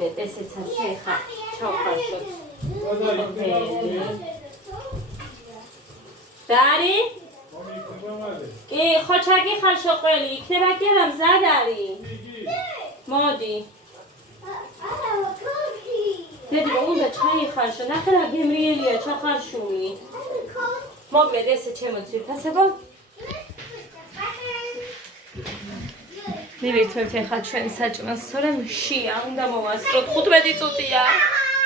მოკლედ ესეც ასე ხა ჩავხარშოთ. დარი? კი, ხო ჩაგიხარ შოყველი, იქნება კი არა მზად არის. მოდი. დედი, უნდა ჩაიხარშო, ნახე რა გემრიელია ჩახარშული. მოკლედ ესე ჩემო ძვირფასებო. მივირთვებთ ახლა ჩვენ საჭმელს, თორემ შია, უნდა მოვასწროთ 15 წუთია.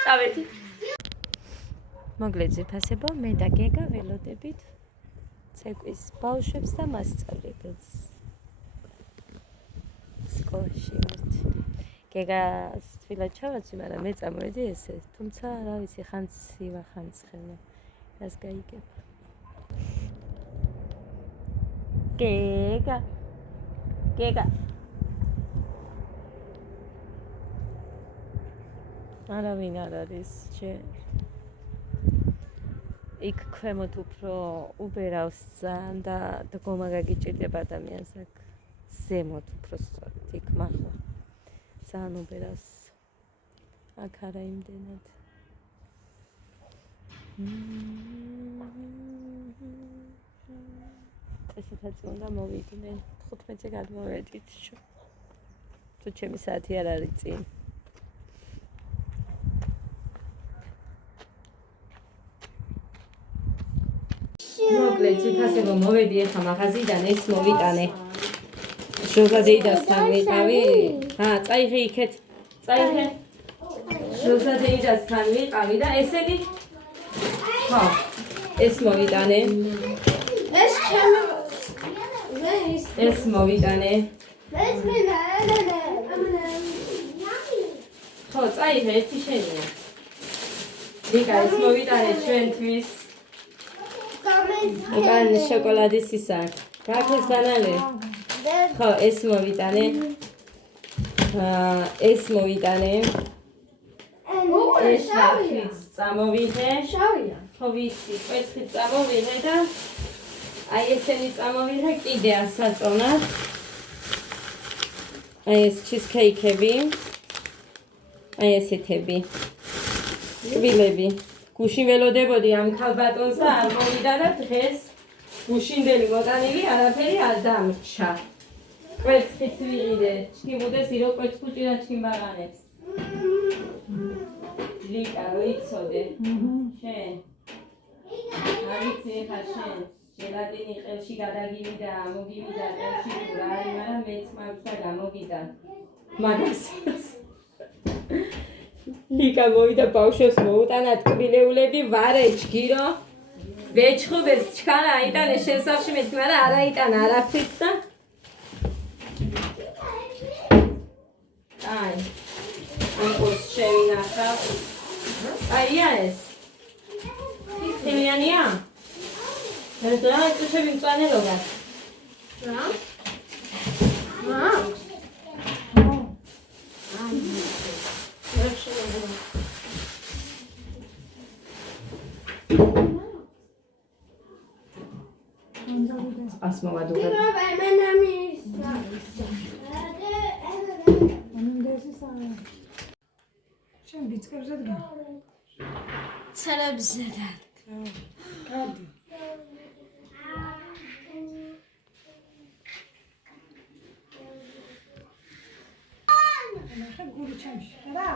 წავედით. მოკლედ ძვირფასებო, მე და გეგა ველოდებით ცეკვის ბავშვებს და მასწავლებელს. სკოლაში ვართ. გეგას თბილად ჩავაცვი, მაგრამ მე წამოვედი ესე, თუმცა რა ვიცი, ხანც ივახანცხელო. რას გაიგებ? გეგა. გეგა. არავინ არ არის ჯერ. იქ ქვემოთ უფრო უბერავს ძალიან და დგომა გაგიჭირდება ადამიანს აქ ზემოთ უფრო სწორად იქ მართლა ძალიან უბერავს აქ არა იმდენად ესეთაც უნდა მოვიდნენ 15-ზე გადმოვედით თუ ჩემი საათი არ არის წინ მოკლედ ძვირფასებო მოვედი ახლა მაღაზიიდან ეს მოვიტანე ჟოზადეიდასთან ვიყავი წაიღე იქეთ წაიღე ჟოზადეიდასთან ვიყავი და ესენი ხო ეს მოვიტანე ეს მოვიტანე ხო წაიღე ერთი შენია ლიკა ეს მოვიტანე ჩვენთვის უკან შოკოლადის ისა გაქვს დანალე ხო ეს მოვიტანე ეს მოვიტანე ეს შავიც წამოვიღე შავია ხო ვიცი კვეცხით წამოვიღე და აი ესენი წამოვიღე კიდე ასაწონად აი ეს ჩიზქეიქები აი ესეთები კბილები გუშინ ველოდებოდი ამ ქალბატონს და არ მოვიდა და დღეს გუშინდელი მოტანილი არაფერი არ დამრჩა. კვერცხიც ვიყიდე, ჩქიმუდეს ირო კვერცხუჭი და ჩქიმბაღანებს. ლიკა, რო იცოდე. შენ. არიცი ხარ შენ. ჟელატინი ყელში გადაგივიდა, მოგივიდა ყელში თუ რა არის, მაგრამ მეც მაქვს და გამოგიდა. მაგასაც. ლიკა მოვიდა ბავშვებს მოუტანა ტკბილეულები ვარეჯ გირო ვეჩხუბეს ჩქარა აიტანე შესახში მეთქი მაგრამ არ აიტანა არაფრით და აი ამყოს შევინახა აია ეს თემიანია ეს რა ის შევიმწანელობა რა ას მოვადუღებ შენ ბიჭებზე დგა ცერებზე და გადი ნახე გული ჩემში რა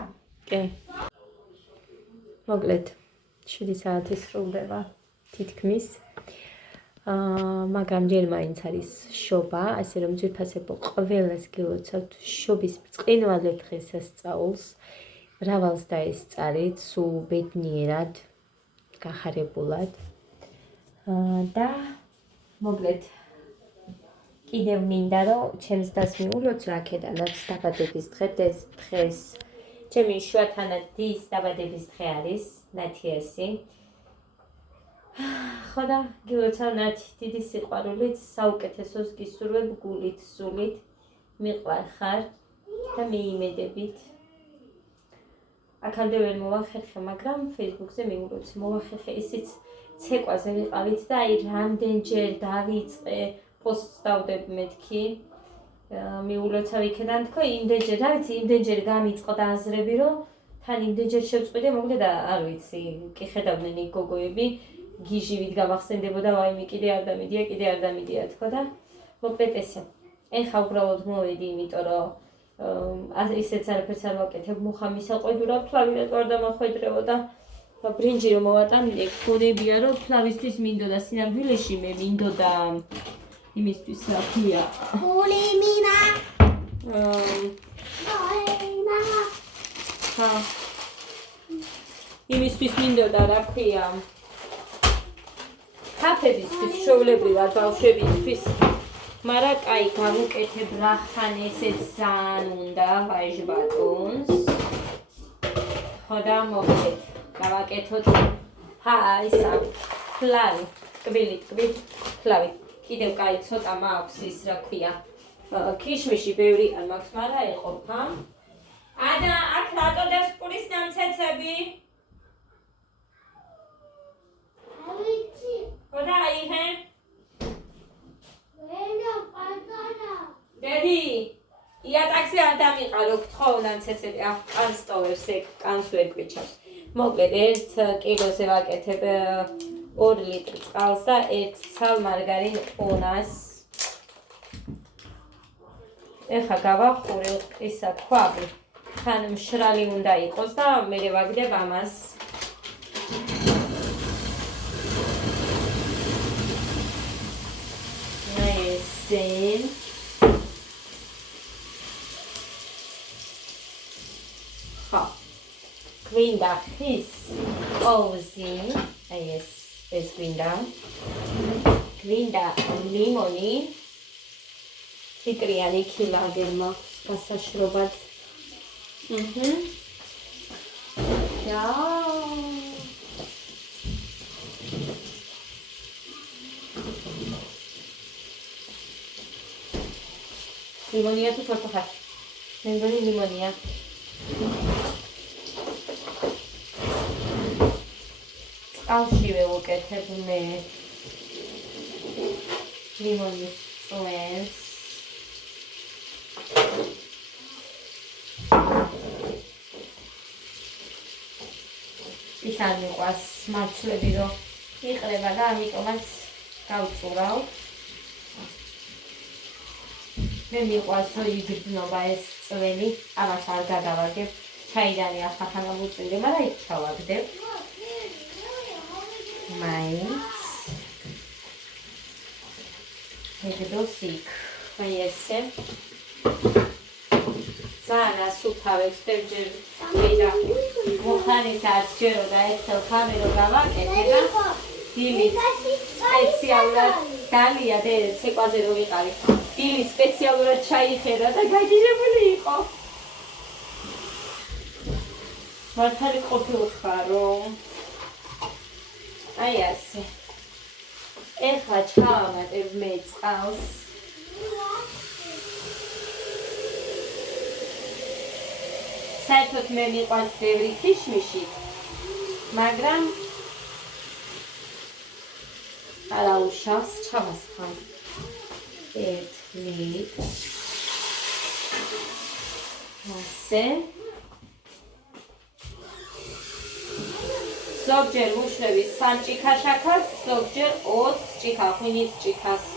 კი მოკლედ 7 საათი სრულდება თითქმის მაგრამ ჯერ მაინც არის შობა, ასე რომ ძვირფასებო ყველას გილოცავთ შობის ბრწყინვალე დღესასწაულს, მრავალს დაესწარით, სულ ბედნიერად, გახარებულად და მოკლედ კიდევ მინდა რომ ჩემს დას მიულოც რაკედანაც დაბადების დღეს ჩემი შუათანადის დაბადების დღე არის ნათიასი ხო და გილოცავ ნათი დიდი სიყვარულით საუკეთესოს გისურვებ გულით სულით მიყვარხარ და მიიმედებით აქამდე ვერ მოვახერხე მაგრამ Facebook-ზე მიულოც მოვახერხე ისიც ცეკვაზე ვიყავით და აი რამდენჯერ დავიწყე პოსტს დავდებ მეთქი მიულოცა იქიდან თქო იმდენჯერ რა ვიცი იმდენჯერ გამიწყო და აზრები რომ თან იმდენჯერ შევწყვიტე მოკლედ არ ვიცი კი ხედავდნენ იქ გოგოები გიჟივით გამახსენდებოდა ვაიმე კიდე არ დამიდია თქო და მოკლედ ესე ეხა უბრალოდ მოვედი იმიტომ რომ ისეც არაფერს არ ვაკეთებ მუხა მისაყვედურა ფლავი რატო არ დამახვედრეო და ბრინჯი რომ მოვატანილე გქონებია რომ ფლავისთვის მინდოდა სინამდვილეში მე მინდოდა იმისთვის რა ქვია ბულიმინა იმისთვის მინდოდა რა ქვია კაფებისთვის ჩვეულებრივად ბავშვებისთვის მაგრამ კაი გავუკეთებ რახან ესეც ძალიან უნდა ვაჟბატონს ხოდა მოკლედ გავაკეთოთ ისა ფლავი ტკბილი ფლავი კიდევ კაი ცოტა მაქვს ის რა ქვია ქიშმიში ბევრი არ მაქვს მაგრამ ეყოფა ადა აქ რატო დასპურის ნამცეცები ავიცი ხოდა აიღე ვენა პატარა დედი იატაქსი არ დამიყარო გთხოვ ნამცეცები ახ კანს ტოვებს ეგ კანს ვერ გვიჩავს მოკლედ 1 კილოზე ვაკეთებ 2 ლიტრი წყალს და 1 ცალ მარგარინ ყუნას ეხა გავახურე ისა ქვაბი თან მშრალი უნდა იყოს და მე ვაგდებ ამას ესე ხა გვინდა ხის ოვზი აი ეს გვინდა ლიმონი ციტრიანი ქილაგერ მაქვს გასაშრობად ლიმონია თუ თორთოხა მე მგონი ლიმონია წყალშივე ვუკეთებ მე ლიმონის წვენს ის არ მიყვარს მარცვლები რომ იყრება და ამიტომაც გავწურავ მე მიყვარს რომ იგრძნობა ეს წვენი ამას არ გადავაგებ ჩაიდანი ახახანა ვუწვიდე მაგრამ იქ ჩავაგდებ მაინც ეგდოს იქ აი ესე ძალიან ასუფთავებს ბევრჯერ ვიდა მოხანის არჩერო და ერთელ კამერო გავაკეთე და დილით სპეციალურად დალია და ცეკვაზე რო ვიყარი დილით სპეციალურად ჩაიხედა და გაგირებული იყო მართალი ყოფილიყარო აი ასე ეხლა ჩავამატებ მე წყალს საერთოდ მე მიყვარს ბევრი ქიშმიში მაგრამ არა უშავს ჩავასხამ 1 ლიტრ ასე ზოგჯერ ვუშვები 3 ჭიქა შაქარს ზოგჯერ 20 ჭიქა ღვინის ჭიქას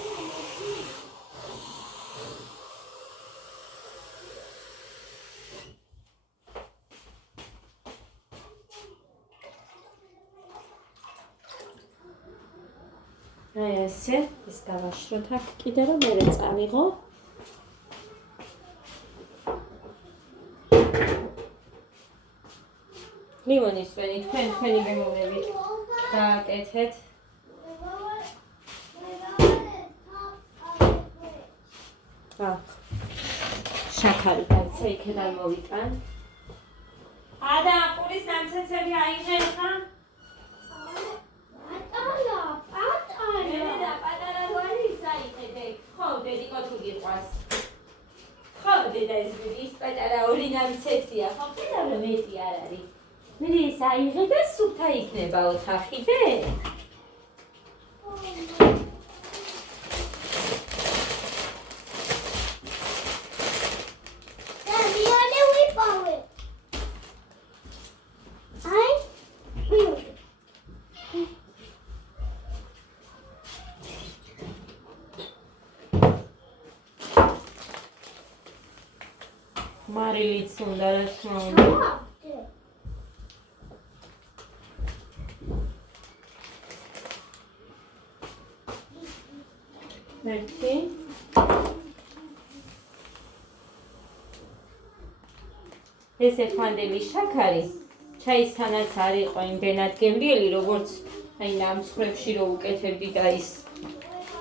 აი ესე ის გავაშროთ აქ კიდე რომ მე წავიღო ლიმონის წვენი თქვენი გემოვნებით დააკეთეთ შაქარი დაიცა იქიდან მოვიტან ადა პურის ნამცეცები აიღე ხა და ეს ვიდის პატარა ორი ნამცეცია ხო კიდევ რომ მეტი არ არის მე ის აიღე და სუფთა იქნება ოთახიდე ყვავილიც უნდა რა თქმა უნდა. ერთი. ეს ერთმანდელი შაქარი ჩაისთანაც არ იყო იმდენად გემრიელი, როგორც აი ნამსხვრებში რო უკეთებდი და ის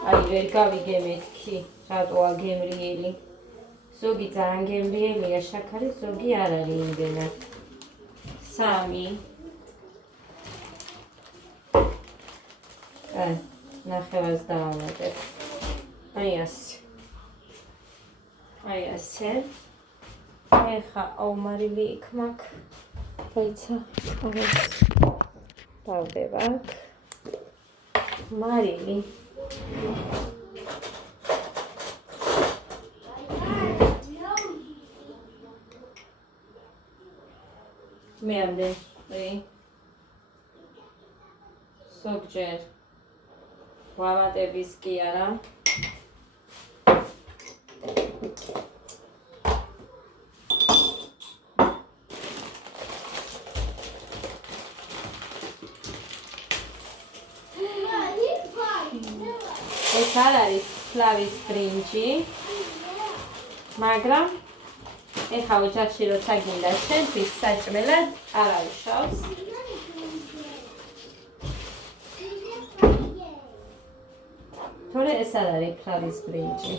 აი ვერ გავიგე მეთქი, რატოა გემრიელი. ზოგი ძალიან გემრიელია შაქარი, ზოგი არ არის იმდენად. 3. აი, ნახევარს დავამატებ. აი ასე. აი ასე. ეხა აუმარილი იქ მაქვს. დაიცა. აღარ დავდება. მარილი. მე ამდენი. ზოგჯერ ვამატების კი არა. ეს არ არის ფლავის ბრინჯი, მაგრამ ეხა ოჯახში როცა გინდა ჩემთვის საჭმელად არ აუშავს. თორე ეს არ არის ფლავის ბრინჯი.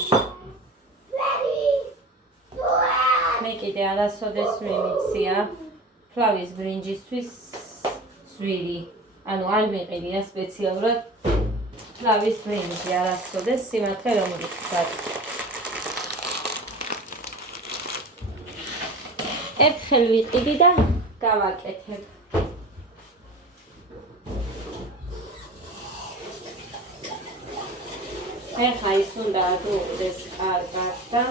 მე კიდე არასოდეს მიმიცია ფლავის ბრინჯისთვის ძვირი. ანუ არ მიყიდია სპეციალურად ფლავის ბრინჯი არასოდეს სიმართლე რომ გითხრათ. ერთხელ ვიყიდი და გავაკეთებ. ეხა ის უნდა აღვიდეს კარგად და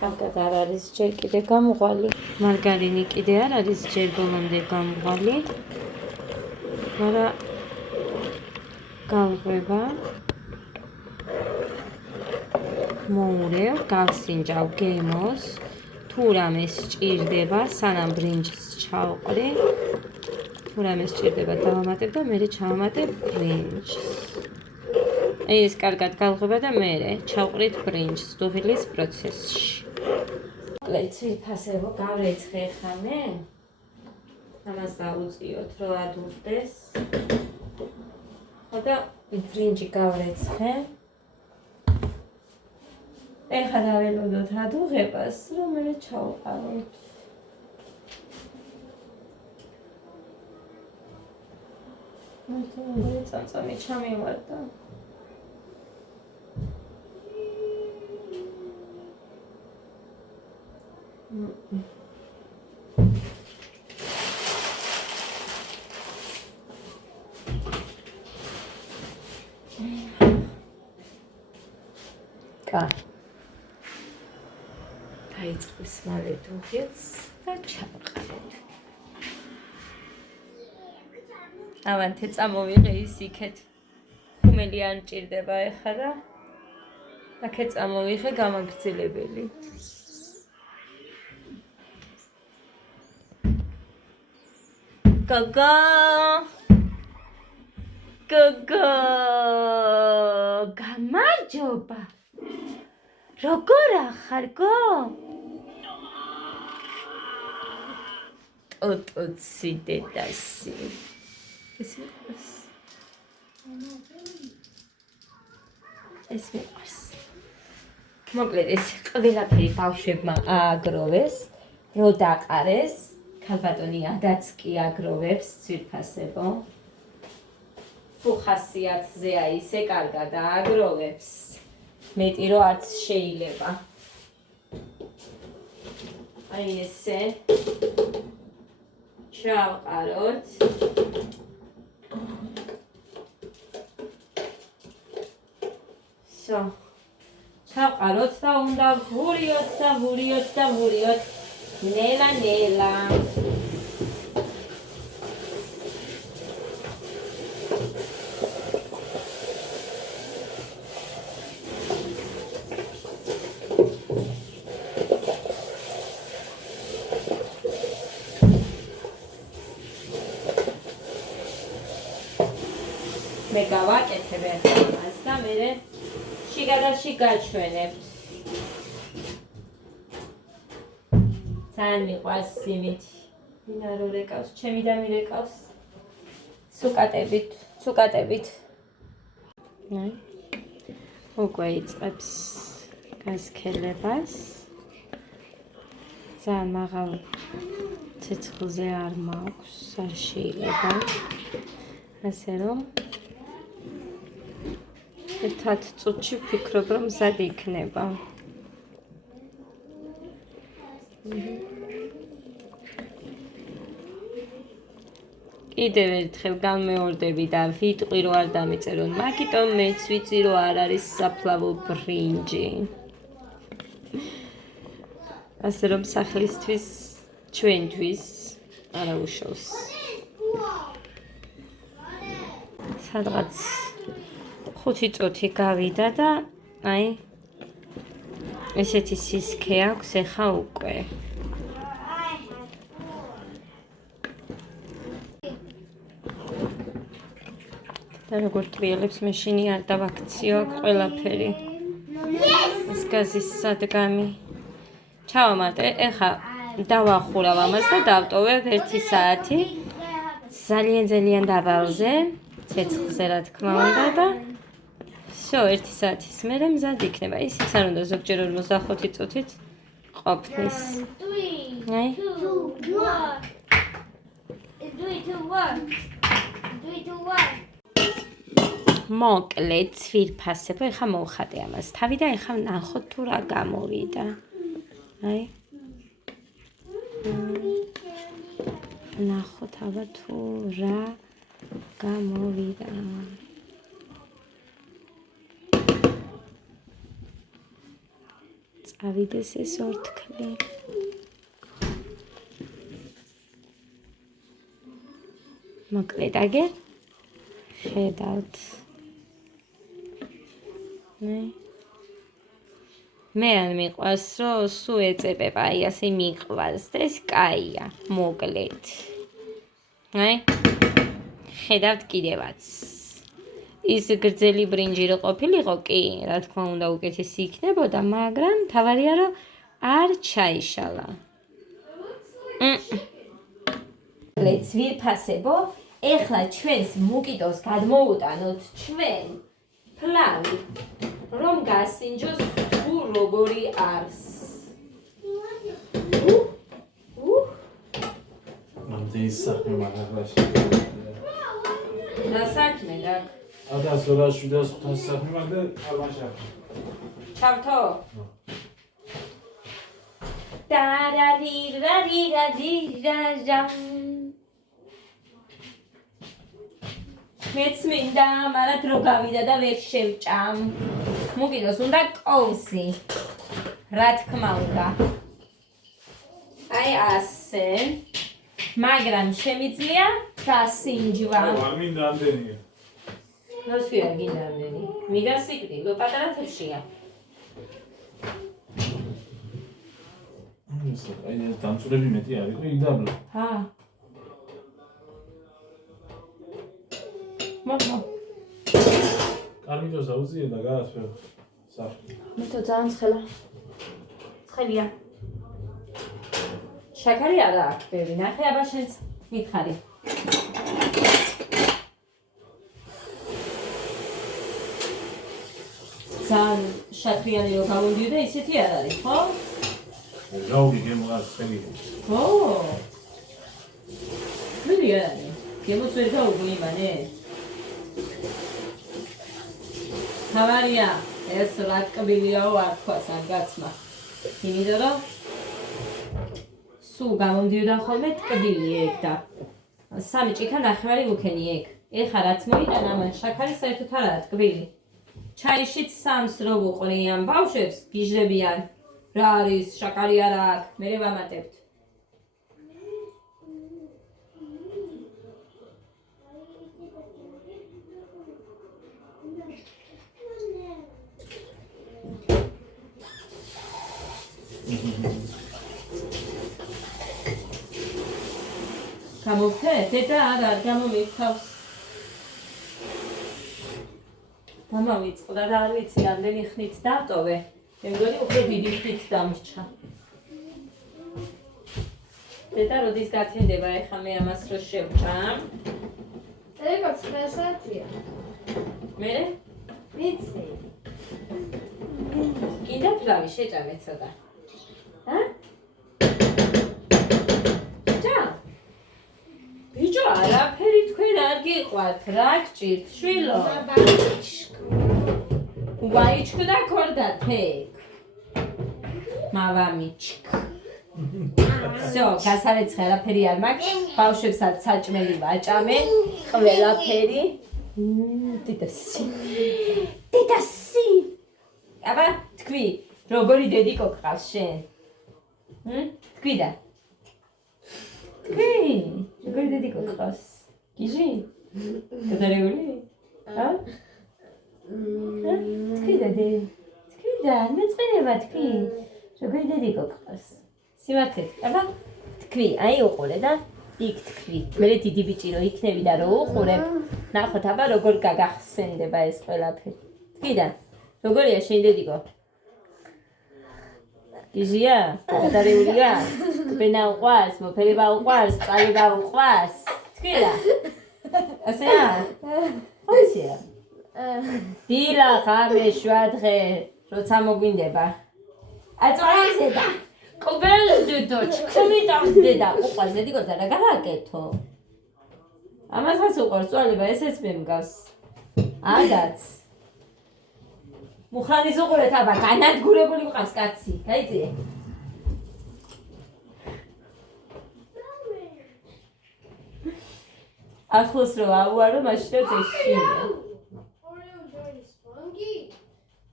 კარგად არ არის ჯერ კიდე გამუღალი. მარგარინი კიდე არ არის ჯერ ბოლომდე გამუღალი. მაგრამ გავღვება. მოურევ, გავსინჯავ გემოს. თუ რამე სჭირდება, სანამ ბრინჯს ჩავყრი. თუ რამე სჭირდება დავამატებ და მერე ჩავამატებ ბრინჯს. აი ეს კარგად გავღვება და მერე ჩავყრით ბრინჯს დუღილის პროცესში. ცვირფასებო გავრეცხე ხა მე. ამას დავუწიოთ რომ ადურდეს. ხო და ბრინჯი გავრეცხე. ეხა დაველოდოთ ადუღებას, რომ მე ჩავყაროთ. მე წამწამი ჩამივარდა. დაიწყებს მალე დუღილს და ჩავყარეთ. ავანთე წამოვიღე ის იქეთ. ხუმელი არ მჭირდება ეხლა და აქეთ წამოვიღე გამაგრძელებელი. გოგო გამარჯობა. როგორ ახარ გო? ტოტოცი დედასი. ეს მიყვარს. ეს მიყვარს. მოკლედ ეს ყველაფერი ბავშვებმა ააგროვეს, რო დაყარეს. ქალბატონი ადაც კი აგროვებს ცვირფასებო. თუ ხასიათზე ისე კარგად ააგროვებს. მეტი რო არც შეიძლება. აი ესე ჩავყაროთ. Всё. ჩავყაროთ და უნდა ვურიოთ. ნელა. მე გავაკეთებ ამას და მე შიგადაში გაჩვენებთ. ძალიან მიყვარს სიმით. მინარო რეკავს, ჩემი და მირეკავს. სუკატებით. აი. უკვე იწყებს გასქელებას. ძალიან მაღალ ცეცხლზე არ მაქვს საშიილება. ასე რომ ერთად წუთში ვფიქრობ, რომ მზად იქნება. კიდევ ერთხელ განმეორდები და ვიტყვი რომ არ დამეწერონ, მაგიტომ მეც ვიცი რომ არ არის საფლავო ბრინჯი. ასე რომ სახლისთვის ჩვენთვის არა უშავს. სადღაც 5 წუთი გავიდა და აი ესეთი სისქე აქვს ეხა უკვე. და როგორ ტრიალებს მეშინი არ დავაქციო აქ ყველაფერი. ეს გაზის სადგამი. ჩავამატე, ეხა დავახურავ ამას და დავტოვებ 1 საათი. ძალიან დაბალზე, ცეცხლზე რა თქმა უნდა და всё, 1 საათის მერე მზად იქნება. ისიც არ უნდა ზოგჯერ 45 წუთით ყოფნის. აი. მოკლედ ვირფასებო, ეხა მოვხატე ამას თავი და ეხა ნახოთ თუ რა გამოვიდა. აი. ნახოთ აბა თუ რა გამოვიდა. წავიდეს ეს ორთქლი. მოკლედ აგერ ხედავთ. მე არ მიყვარს რომ სულ ეწებება, აი ასე მიყვარს და ეს კაია, მოკლედ. აი ხედავთ კიდევაც. ის გრძელი ბრინჯი რო ყოფილიყო, კი, რა თქმა უნდა უკეთესი იქნებოდა, მაგრამ თავარია რომ არ ჩაიშალა. მოკლედ ვირფასებო, ეხლა ჩვენს მუკიდოს გადმოუტანოთ ჩვენ ფლავი, რომ გასინჯოს თუ როგორი არის. მამდის საქმე მაგარაში. რა საქმე დაკ? ადა 275 საქმე მაგარ ალბანში. ჩავთო? დარარირარირარირარირა. მეც მინდა, მაგრამ დრო გავიდა და ვერ შევჭამ. მუკიდოს უნდა კოვსი. რა თქმა უნდა. აი ასე. მაგრამ შემიძლია გასინჯვა. არ მინდა ამდენია. ნოსვია გინდა ამდენი. მიგასიკრილო პატარა თებშია. აი ეს დამწვრები მეტი არის, ხო იდაბლა. ჰა. მოხო. კარმიდოს აუზია და გააცვე. საერთოდ. მეთო ძალიან ცხელა. ცხელია. შაქარი არა აქვს ბევრი. ნახე აბა შენც მითხარი. ძალიან შაქრიანი რო გამოდიოდა, ისეთი არ არის, ხო? გაუგი გემოას ხელი. ო. მილი არის. გემოს ვერ გაუგო იმანე. თავარია, ეს რა ტკბილიაო არ თქვა სანგაცმა. იმიტომ რომ სულ გამომდიოდა ხოლმე ტკბილი ეგ და 3 ჭიქა ნახევარი გუქენი ეგ. ეხა რაც მოიტანა ამან შაქარი საერთოდ არ არის ტკბილი. ჩაიშიც სამს რო ვუყრიან ბავშვებს გიჟდებიან რა არის შაკარი არა აქვს მე ვამატებთ გამოვთე დედა არა გამომიწავს დამავიწყდა და არ ვიცი რამდენი ხნით დავტოვე მე მგონი უფრო დიდი ხნით დამრჩა დედა როდის გათენდება ეხლა მე ამას რო შევჭამ ეხლა 9 საათია მერე ვიცი კიდე ფლავი შეჭამე ცოტა ბიჭო არაფერი თქვენ არ გიყვართ რა გჭირთ შვილო ვაიჩკდა ქორდა თეკ მავამიჩკ всё გასარეცხე არაფერი არ მაქვს ბავშვებსაც საჭმელი ვაჭამე ყველაფერი დედასი აბა თქვი როგორი დედიკო გყავს შენ თქვი და თქვი როგორი დედიკო გყავს გიჟი გადარეული თქვი და მეწყინება თქვი როგორი დედიკო გყავს სიმართლე აბა თქვი აი უყურე და იქ თქვი მე დიდი ბიჭი რო იქნები და რო უყურებ ნახოთ აბა როგორ გაგახსენდება ეს ყველაფერი თქვი და როგორია შენ დედიკო გიჟია გადარეულია ბენა უყვარს მოფერება უყვარს წალება უყვარს თქვი და ასეა ხოსია დილა ხამე შვადღე როცა მოგვინდება აწვარის დედა კობელ დედო ჩქმი დახდედა უყვარს დედიკო და რა გავაკეთო ამასაც უყვარს წვალება ესეც მე მგავს აგაც მუხრანის უყურეთ აბა განადგურებული მყავს კაცი გაიწიე ახლოს რო აუარო მაშინ რო წეშინია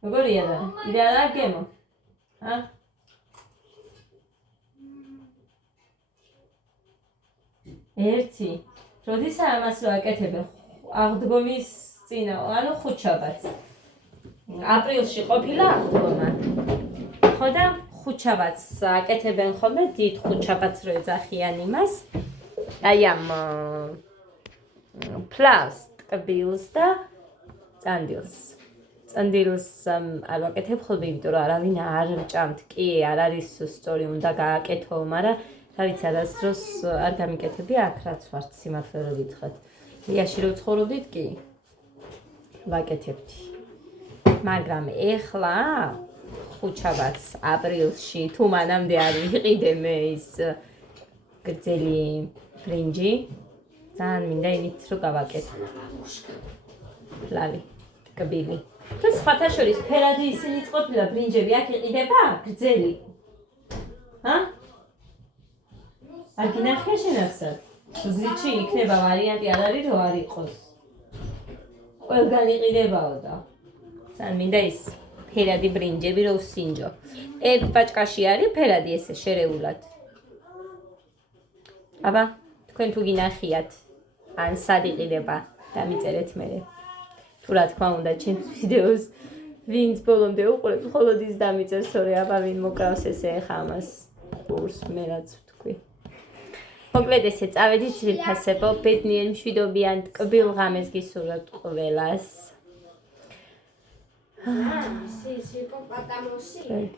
როგორია და იდე არა გემო ერთი როდის ამას რო აკეთებენ აღდგომის წინა ანუ ხუთშაბათს აპრილში ყოფილა აღდგომა ხო და ხუთშაბათს აკეთებენ ხოლმე დიდ ხუთშაბათს რო ეძახიან იმას აი ამ ფლავს ტკბილს და წანდილს არ ვაკეთებ ხოლმე იმიტომ რომ არავინ არ ჭამთ კი არ არის სწორი უნდა გააკეთო მაგრამ რა ვიცი არასდროს არ გამიკეთებდი აქ რაც ვართ სიმართლე რო გითხრათ რიაში რო ცხოვრობდით კი ვაკეთებდი მაგრამ ეხლა ხუთშაბათს აპრილში თუ მანამდე არ ვიყიდე მე ის გრძელი ბრინჯი ძალიან მინდა იმით რომ გავაკეთო ფლავი ტკბილი და სხვათა შორის ფერადი ისინი ყოფილა ბრინჯები აქ იყიდება გრძელი არ გინახია შენ ახსად ზრდიჩი იქნება ვარიანტი არ არის რომ არ იყოს ყველგან იყიდებაო და ძალიან მინდა ის ფერადი ბრინჯები რო ვსინჯო ერთ პაჭკაში არის ფერადი ესე შერეულად აბა თქვენ თუ გინახიათ ან სად იყიდება დამიწერეთ მერე თუ რა თქმა უნდა ჩემს ვიდეოს ვინც ბოლომდე უყურებს მხოლოდ ის დამიწერს თორე აბა ვინ მოკრავს ესე ხა ამას კურს მე რაც ვთქვი მოკლედ ესე წავედით ძვირფასებო ბედნიერ მშვიდობიან ტკბილ ღამეს გისურვებთ ყველას Sí, sí, con patamosi.